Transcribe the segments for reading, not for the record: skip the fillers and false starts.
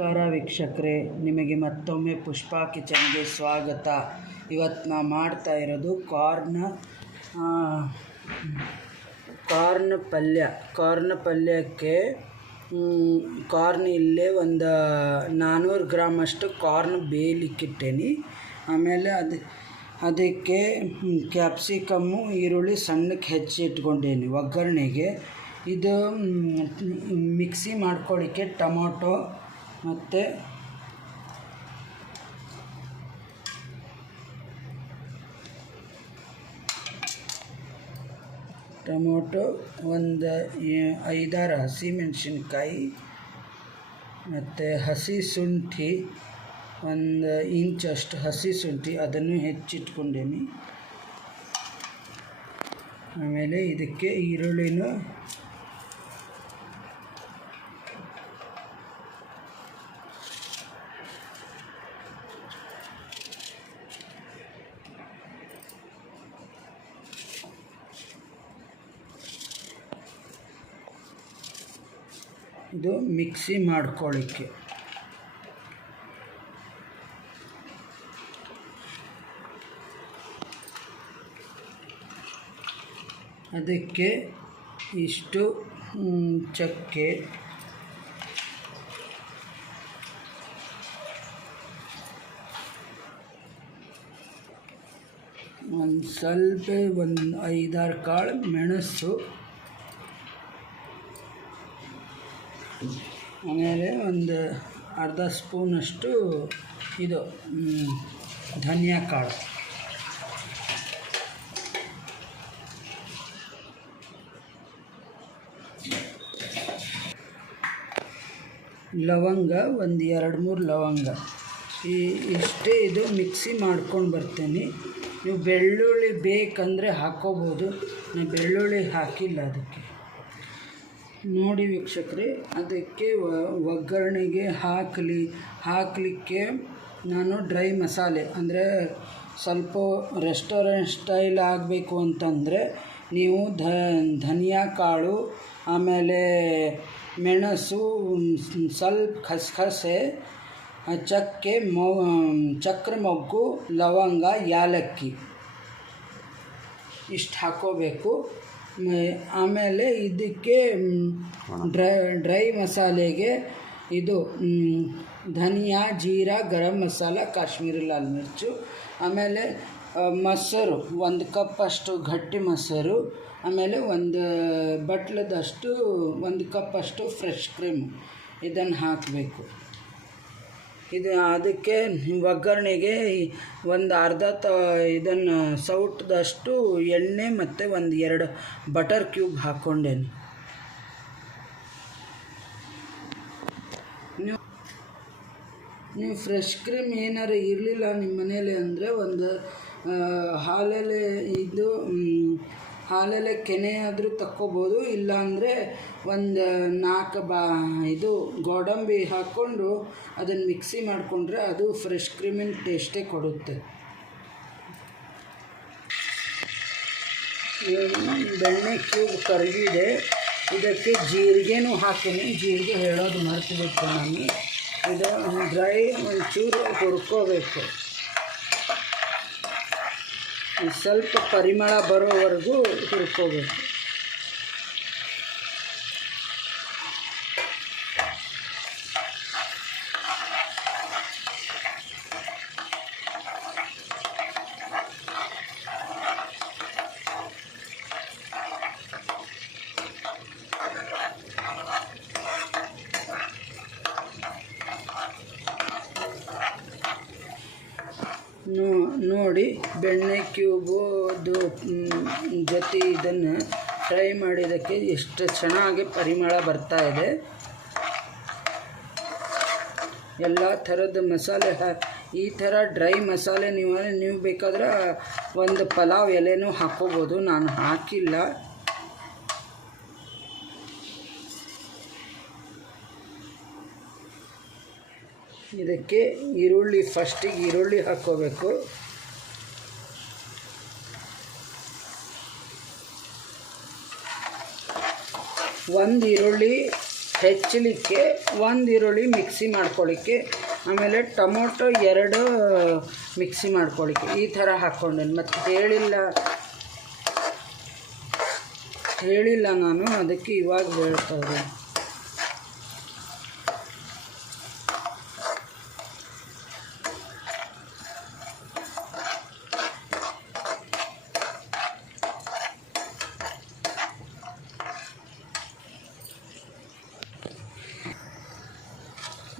ನಮಸ್ಕಾರ ವೀಕ್ಷಕರೇ, ನಿಮಗೆ ಮತ್ತೊಮ್ಮೆ ಪುಷ್ಪಾ ಕಿಚನ್ಗೆ ಸ್ವಾಗತ. ಇವತ್ತು ನಾ ಮಾಡ್ತಾ ಇರೋದು ಕಾರ್ನ್ ಪಲ್ಯಕ್ಕೆ ಕಾರ್ನ್ ಇಲ್ಲೇ ಒಂದು 400 ಗ್ರಾಮಷ್ಟು ಕಾರ್ನ್ ಬೇಯಲಿಕ್ಕಿಟ್ಟೇನಿ. ಆಮೇಲೆ ಅದಕ್ಕೆ ಕ್ಯಾಪ್ಸಿಕಮ್ಮು ಈರುಳ್ಳಿ ಸಣ್ಣಕ್ಕೆ ಹೆಚ್ಚಿ ಇಟ್ಕೊಂಡೇನಿ ಒಗ್ಗರಣೆಗೆ. ಇದು ಮಿಕ್ಸಿ ಮಾಡ್ಕೊಳ್ಳಿಕ್ಕೆ ಟೊಮೊಟೊ ಮತ್ತು ಒಂದು 5-6 ಹಸಿಮೆಣಸಿನ್ಕಾಯಿ ಮತ್ತು ಹಸಿ ಶುಂಠಿ, 1 ಇಂಚಷ್ಟು ಹಸಿ ಶುಂಠಿ ಅದನ್ನು ಹೆಚ್ಚಿಟ್ಕೊಂಡೇನಿ. ಆಮೇಲೆ ಇದಕ್ಕೆ ಈರುಳ್ಳಿನೂ ಇದು ಮಿಕ್ಸಿ ಮಾಡ್ಕೊಳ್ಳಿಕ್ಕೆ. ಅದಕ್ಕೆ ಇಷ್ಟು ಚಕ್ಕೆ, ಒಂದು ಸ್ವಲ್ಪ 5-6 ಕಾಳು ಮೆಣಸು, ಆಮೇಲೆ ಒಂದು ಅರ್ಧ ಸ್ಪೂನಷ್ಟು ಇದು ಧನಿಯಾ ಕಾಳು, ಲವಂಗ ಒಂದು 2-3 ಲವಂಗ. ಇಷ್ಟೇ. ಇದು ಮಿಕ್ಸಿ ಮಾಡ್ಕೊಂಡು ಬರ್ತೇನೆ. ನೀವು ಬೆಳ್ಳುಳ್ಳಿ ಬೇಕಂದರೆ ಹಾಕ್ಕೋಬೋದು, ನಾನು ಬೆಳ್ಳುಳ್ಳಿ ಹಾಕಿಲ್ಲ ಅದಕ್ಕೆ. ನೋಡಿ ವೀಕ್ಷಕರೇ, ಅದಕ್ಕೆ ಒಗ್ಗರಣೆಗೆ ಹಾಕಲಿಕ್ಕೆ ನಾನು ಡ್ರೈ ಮಸಾಲೆ ಅಂದರೆ ಸ್ವಲ್ಪ ರೆಸ್ಟೋರೆಂಟ್ ಸ್ಟೈಲ್ ಆಗಬೇಕು ಅಂತಂದರೆ ನೀವು ಧನಿಯಾ ಕಾಳು, ಆಮೇಲೆ ಮೆಣಸು, ಸ್ವಲ್ಪ ಖಸಖಸೆ, ಚಕ್ರ ಮೊಗ್ಗು, ಲವಂಗ, ಯಾಲಕ್ಕಿ ಇಷ್ಟು ಹಾಕ್ಕೋಬೇಕು. ಆಮೇಲೆ ಇದಕ್ಕೆ ಡ್ರೈ ಮಸಾಲೆಗೆ ಇದು ಧನಿಯಾ, ಜೀರಾ, ಗರಂ ಮಸಾಲ, ಕಾಶ್ಮೀರಿ ಲಾಲ್ ಮಿರ್ಚು, ಆಮೇಲೆ ಮೊಸರು 1 ಕಪ್ಪಷ್ಟು ಗಟ್ಟಿ ಮೊಸರು, ಆಮೇಲೆ 1 ಬಟ್ಲದಷ್ಟು 1 ಕಪ್ಪಷ್ಟು ಫ್ರೆಶ್ ಕ್ರೀಮ್ ಇದನ್ನು ಹಾಕಬೇಕು. ಅದಕ್ಕೆ ಒಗ್ಗರಣೆಗೆ ಒಂದು ಇದನ್ನು ಸೌಟದಷ್ಟು ಎಣ್ಣೆ ಮತ್ತು 1-2 ಬಟರ್ ಕ್ಯೂಬ್ ಹಾಕ್ಕೊಂಡೇನಿ. ನೀವು ಫ್ರೆಶ್ ಕ್ರೀಮ್ ಏನಾರು ಇರಲಿಲ್ಲ ನಿಮ್ಮ ಮನೇಲಿ ಅಂದರೆ ಒಂದು ಹಾಲೆಲೆ ಕೆನೆ ಆದರೂ ತಕ್ಕೋಬೋದು. ಇಲ್ಲಾಂದರೆ ಒಂದು 4 ಗೋಡಂಬಿ ಹಾಕ್ಕೊಂಡು ಅದನ್ನು ಮಿಕ್ಸಿ ಮಾಡಿಕೊಂಡ್ರೆ ಅದು ಫ್ರೆಶ್ ಕ್ರೀಮಿನ ಟೇಸ್ಟೇ ಕೊಡುತ್ತೆ. ಬೆಣ್ಣೆ ಕ್ಯೂಬ್ ಕರಗಿದೆ. ಇದಕ್ಕೆ ಜೀರಿಗೆನೂ ಹಾಕೀನಿ. ಜೀರಿಗೆ ಹೇಳೋದು ಮರ್ತಿಬಿಟ್ಟು ನಾನು. ಇದು ಡ್ರೈ ಒಂಚೂರು ಹುರ್ಕೋಬೇಕು. ಸ್ವಲ್ಪ ಪರಿಮಳ ಬರೋವರೆಗೂ ಹುರ್ಕೋಬೇಕು. ನೋಡಿ, ಬೆಣ್ಣೆ ಕ್ಯೂಬುದು ಜೊತೆ ಇದನ್ನು ಫ್ರೈ ಮಾಡಿದ್ದಕ್ಕೆ ಎಷ್ಟು ಚೆನ್ನಾಗಿ ಪರಿಮಳ ಬರ್ತಾ ಇದೆ. ಎಲ್ಲ ಥರದ ಮಸಾಲೆ ಈ ಥರ ಡ್ರೈ ಮಸಾಲೆ ನೀವು ಬೇಕಾದ್ರೆ ಒಂದು ಪಲಾವ್ ಎಲೆನೂ ಹಾಕ್ಕೋಬೋದು. ನಾನು ಹಾಕಿಲ್ಲ. ಇದಕ್ಕೆ ಫಸ್ಟಿಗೆ ಈರುಳ್ಳಿ ಹಾಕ್ಕೋಬೇಕು. ಒಂದು ಈರುಳ್ಳಿ ಹೆಚ್ಚಲಿಕ್ಕೆ 1 ಈರುಳ್ಳಿ ಮಿಕ್ಸಿ ಮಾಡ್ಕೊಳ್ಳಿಕ್ಕೆ, ಆಮೇಲೆ ಟೊಮೊಟೊ 2 ಮಿಕ್ಸಿ ಮಾಡ್ಕೊಳ್ಳಿಕ್ಕೆ ಈ ಥರ ಹಾಕ್ಕೊಂಡೇನೆ. ಮತ್ತು ಹೇಳಿಲ್ಲ ನಾನು, ಅದಕ್ಕೆ ಇವಾಗ ಹೇಳ್ತಾ ಇದ್ದೀನಿ.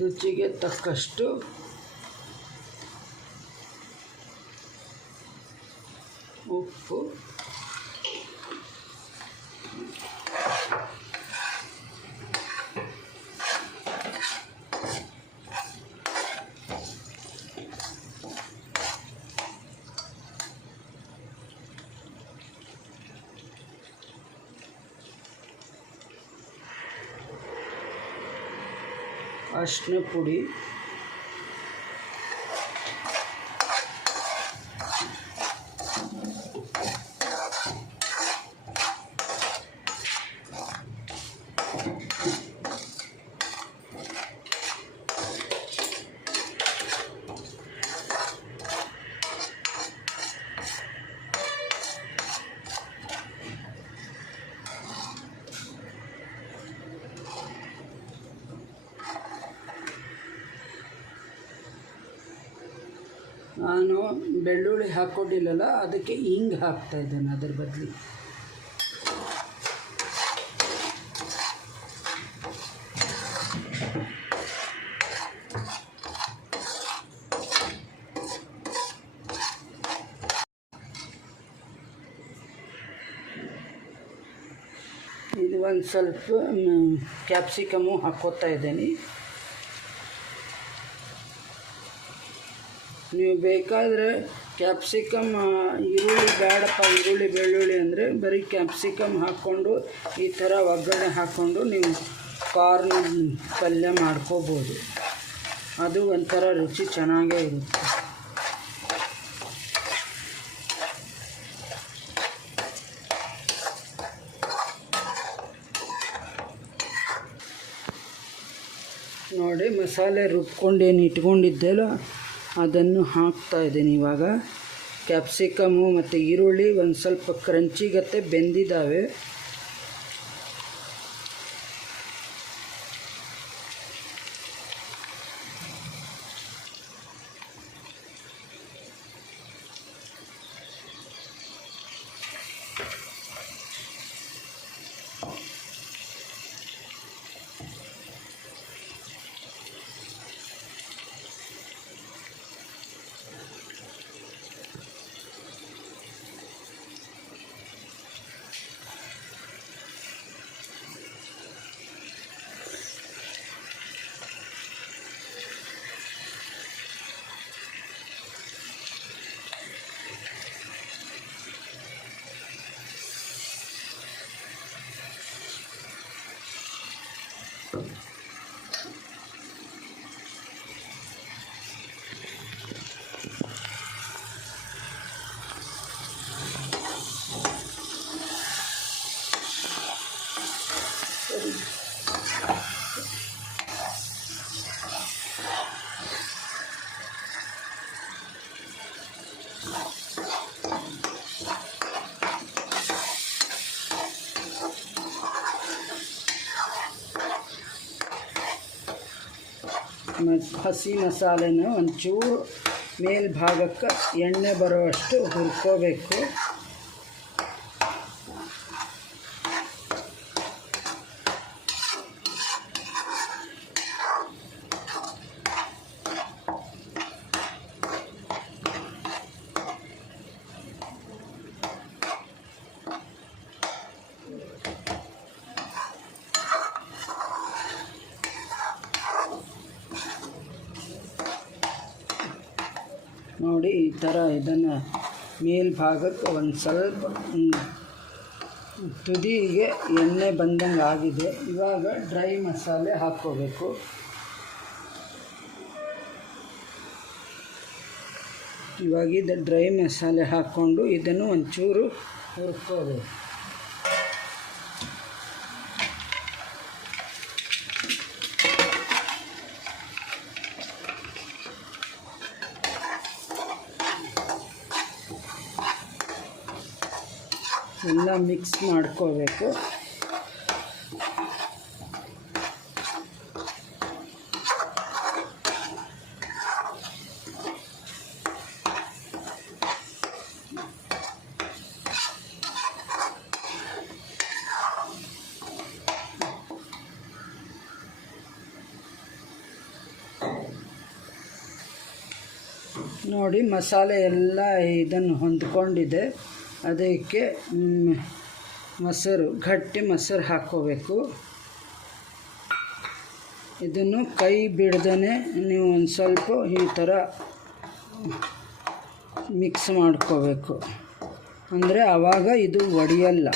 ರುಚಿಗೆ ತಕ್ಕಷ್ಟು ಉಪ್ಪು, ಅರಿಶಿನ ಪುಡಿ, ನಾನು ಬೆಳ್ಳುಳ್ಳಿ ಹಾಕ್ಕೊಂಡಿಲ್ಲಲ್ಲ, ಅದಕ್ಕೆ ಹಿಂಗೆ ಹಾಕ್ತಾಯಿದ್ದೇನೆ ಅದ್ರ ಬದಲು. ಇದು ಒಂದು ಸ್ವಲ್ಪ ಕ್ಯಾಪ್ಸಿಕಮ್ಮು ಹಾಕ್ಕೋತಾ ಇದ್ದೀನಿ. ನೀವು ಬೇಕಾದರೆ ಕ್ಯಾಪ್ಸಿಕಮ್ ಈರುಳ್ಳಿ ಬೇಡಪ್ಪ, ಈರುಳ್ಳಿ ಬೆಳ್ಳುಳ್ಳಿ ಅಂದರೆ ಬರೀ ಕ್ಯಾಪ್ಸಿಕಮ್ ಹಾಕ್ಕೊಂಡು ಈ ಥರ ಒಗ್ಗರಣೆ ಹಾಕ್ಕೊಂಡು ನೀವು ಕಾರ್ನ್ ಪಲ್ಯ ಮಾಡ್ಕೋಬೋದು. ಅದು ಒಂಥರ ರುಚಿ ಚೆನ್ನಾಗೇ ಇರುತ್ತೆ. ನೋಡಿ, ಮಸಾಲೆ ರುಬ್ಕೊಂಡೇನು ಇಟ್ಕೊಂಡಿದ್ದೆಲ್ಲ ಅದನ್ನು ಹಾಕ್ತಾಯಿದ್ದೀನಿ ಇವಾಗ. ಕ್ಯಾಪ್ಸಿಕಮ್ಮು ಮತ್ತು ಈರುಳ್ಳಿ ಒಂದು ಸ್ವಲ್ಪ ಕ್ರಂಚಿಗತ್ತೆ ಬೆಂದಿದ್ದಾವೆ. ಹಸಿ ಮಸಾಲೆನ ಒಂಚೂರು ಮೇಲ್ಭಾಗಕ್ಕೆ ಎಣ್ಣೆ ಬರುವಷ್ಟು ಹುರ್ಕೋಬೇಕು. ನೋಡಿ, ಈ ಥರ ಇದನ್ನು ಮೇಲ್ಭಾಗಕ್ಕೆ ಒಂದು ಸ್ವಲ್ಪ ತುದಿಗೆ ಎಣ್ಣೆ ಬಂದಂಗೆ ಆಗಿದೆ. ಇವಾಗ ಡ್ರೈ ಮಸಾಲೆ ಹಾಕ್ಕೋಬೇಕು. ಇವಾಗ ಇದು ಡ್ರೈ ಮಸಾಲೆ ಹಾಕ್ಕೊಂಡು ಇದನ್ನು ಒಂಚೂರು ಹುರ್ಕೋಬೇಕು. ಎಲ್ಲ ಮಿಕ್ಸ್ ಮಾಡ್ಕೋಬೇಕು. ನೋಡಿ ಮಸಾಲೆ ಎಲ್ಲ ಇದನ್ನು ಹೊಂದ್ಕೊಂಡಿದೆ. ಅದಕ್ಕೆ ಮೊಸರು, ಗಟ್ಟಿ ಮೊಸರು ಹಾಕ್ಕೋಬೇಕು. ಇದನ್ನು ಕೈ ಬಿಡ್ದೇ ನೀವು ಒಂದು ಸ್ವಲ್ಪ ಈ ಥರ ಮಿಕ್ಸ್ ಮಾಡ್ಕೋಬೇಕು, ಅಂದರೆ ಆವಾಗ ಇದು ಒಡೆಯಲ್ಲ.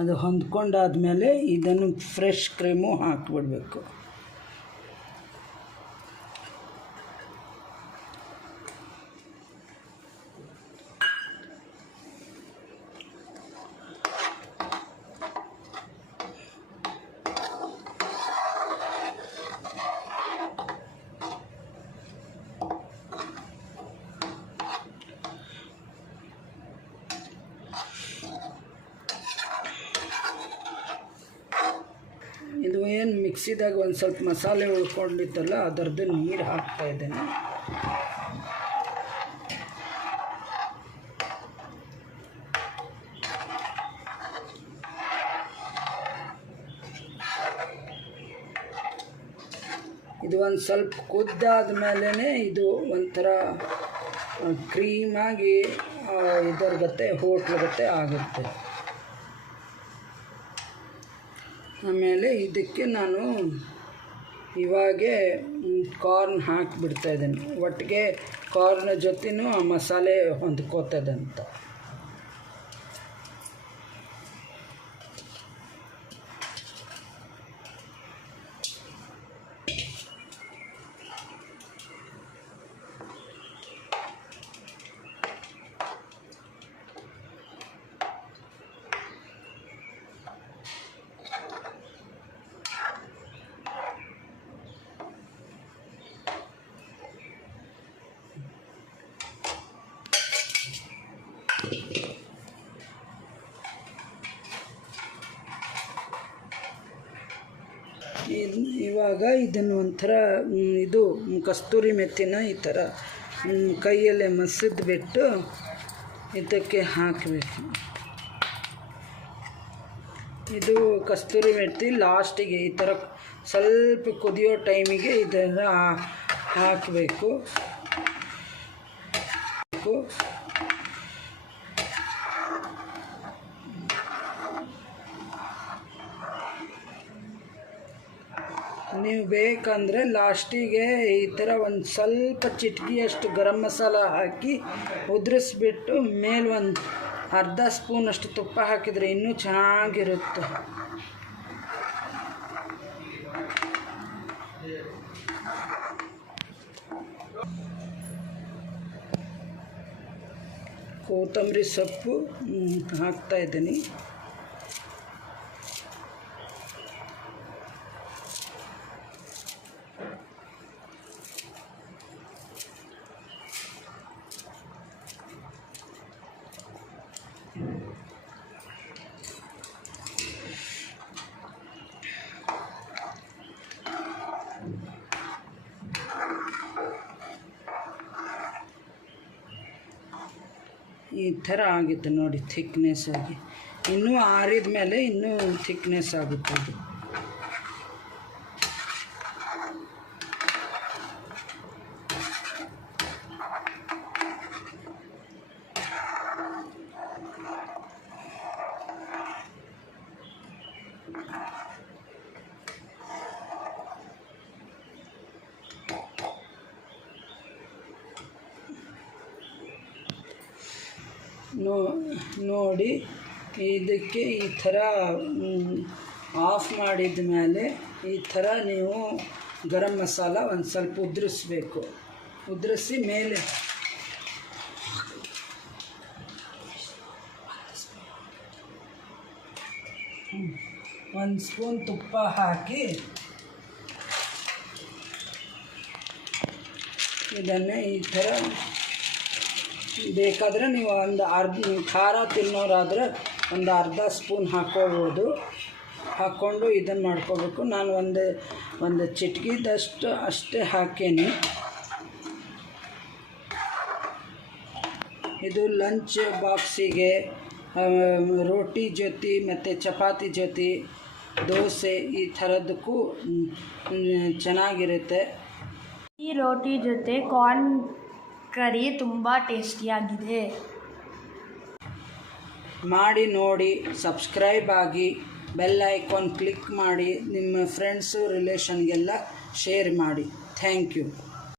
ಅದು ಹೊಂದ್ಕೊಂಡಾದಮೇಲೆ ಇದನ್ನು ಫ್ರೆಶ್ ಕ್ರೀಮು ಹಾಕಿಬಿಡಬೇಕು. ಇದು ಏನು ಮಿಕ್ಸಿದಾಗ ಒಂದು ಸ್ವಲ್ಪ ಮಸಾಲೆ ಉಳ್ಕೊಂಡಿತ್ತಲ್ಲ, ಅದರದ್ದು ನೀರು ಹಾಕ್ತಾಯಿದ್ದೇನೆ. ಇದು ಒಂದು ಸ್ವಲ್ಪ ಕುದ್ದಾದ ಮೇಲೇ ಇದು ಒಂಥರ ಕ್ರೀಮಾಗಿ ಇದರ ಗತೆ ಹೋಟ್ಲ್ ಗತೆ ಆಗುತ್ತೆ. ಆಮೇಲೆ ಇದಕ್ಕೆ ನಾನು ಇವಾಗೇ ಕಾರ್ನ್ ಹಾಕಿಬಿಡ್ತಾಯಿದ್ದೇನೆ. ಒಟ್ಟಿಗೆ ಕಾರ್ನ್ ಜೊತೆನೂ ಆ ಮಸಾಲೆ ಹೊಂದ್ಕೋತದಂತ. ಇವಾಗ ಇದನ್ನು ಒಂಥರ ಇದು ಕಸ್ತೂರಿ ಮೆಥಿನ ಈ ಥರ ಕೈಯಲ್ಲೇ ಮಸಿದ್ಬಿಟ್ಟು ಇದಕ್ಕೆ ಹಾಕಬೇಕು. ಇದು ಕಸ್ತೂರಿ ಮೆಥಿ ಲಾಸ್ಟಿಗೆ ಈ ಥರ ಸ್ವಲ್ಪ ಕುದಿಯೋ ಟೈಮಿಗೆ ಇದನ್ನು ಹಾಕಬೇಕು. ನೀವು ಬೇಕಂದರೆ ಲಾಸ್ಟಿಗೆ ಈ ಥರ ಒಂದು ಸ್ವಲ್ಪ ಚಿಟಿಕೆಯಷ್ಟು ಗರಂ ಮಸಾಲ ಹಾಕಿ ಉದುರಿಸ್ಬಿಟ್ಟು ಮೇಲೆ ಒಂದು ಅರ್ಧ ಸ್ಪೂನಷ್ಟು ತುಪ್ಪ ಹಾಕಿದರೆ ಇನ್ನೂ ಚೆನ್ನಾಗಿರುತ್ತೆ. ಕೊತ್ತಂಬರಿ ಸೊಪ್ಪು ಹಾಕ್ತಾಯಿದ್ದೀನಿ. ಈ ಥರ ಆಗುತ್ತೆ ನೋಡಿ, ಥಿಕ್ನೆಸ್ ಆಗಿ. ಇನ್ನೂ ಆರಿದ ಮೇಲೆ ಇನ್ನೂ ಥಿಕ್ನೆಸ್ ಆಗುತ್ತೆ ಅದು. ನೋಡಿ ಇದಕ್ಕೆ ಈ ಥರ ಆಫ್ ಮಾಡಿದ ಮೇಲೆ ಈ ಥರ ನೀವು ಗರಂ ಮಸಾಲ ಒಂದು ಸ್ವಲ್ಪ ಉದುರಿಸ್ಬೇಕು. ಉದುರಿಸಿ ಮೇಲೆ ಒಂದು ಸ್ಪೂನ್ ತುಪ್ಪ ಹಾಕಿ ಇದನ್ನು ಈ ಥರ ಬೇಕಾದರೆ ನೀವು ಖಾರ ತಿನ್ನೋರಾದರೆ ಒಂದು ಅರ್ಧ ಸ್ಪೂನ್ ಹಾಕ್ಕೋಬೋದು. ಹಾಕ್ಕೊಂಡು ಇದನ್ನು ಮಾಡ್ಕೋಬೇಕು. ನಾನು ಒಂದು ಚಿಟಿಕೆದಷ್ಟು ಅಷ್ಟೇ ಹಾಕೇನಿ. ಇದು ಲಂಚ್ ಬಾಕ್ಸಿಗೆ, ರೋಟಿ ಜೊತೆ ಮತ್ತು ಚಪಾತಿ ಜೊತೆ, ದೋಸೆ ಈ ಥರದಕ್ಕೂ ಚೆನ್ನಾಗಿರುತ್ತೆ. ಈ ರೋಟಿ ಜೊತೆ ಕಾರ್ನ್ ಕರಿ ತುಂಬ ಟೇಸ್ಟಿಯಾಗಿದೆ. ಮಾಡಿ ನೋಡಿ, ಸಬ್ಸ್ಕ್ರೈಬ್ ಆಗಿ, ಬೆಲ್ ಐಕಾನ್ ಕ್ಲಿಕ್ ಮಾಡಿ, ನಿಮ್ಮ ಫ್ರೆಂಡ್ಸು ರಿಲೇಷನ್ಗೆಲ್ಲ ಶೇರ್ ಮಾಡಿ. Thank you.